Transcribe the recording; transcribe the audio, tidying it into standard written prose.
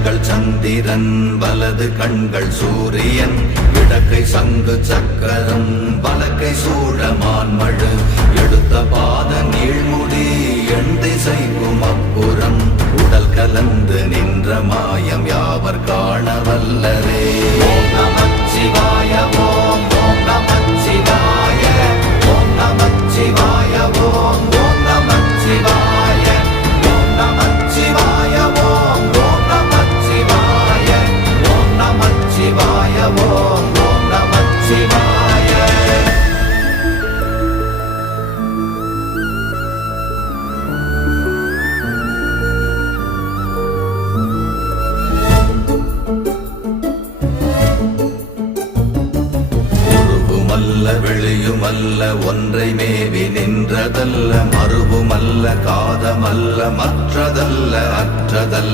கண்கள் சந்திரன் வலது கண்கள் சூரியன் இடக்கை சங்கு சக்கரம் வலக்கை சூழமான்மழு எடுத்த பாத நீழ்முடி எண் திசைக்கும் அப்புறம் உடல் கலந்து நின்ற மாயம் யாவர் காண வல்லரே. ஓம் நமச்சிவாய ஓம் ஓம் நமச்சிவாய ஓம் நமச்சிவாய ஓம் ஓம் நமச்சிவாய ஓம் நமச்சிவாய ஓம் ஓம் நமச்சிவாய ஓம் நமச்சிவாய ஓம் ஓம் நமச்சிவாய. வெளியுமல்ல ஒன்றை மேவி நின்றதல்ல மறுவுமல்ல காதமல்ல மற்றதல்ல அற்றதல்ல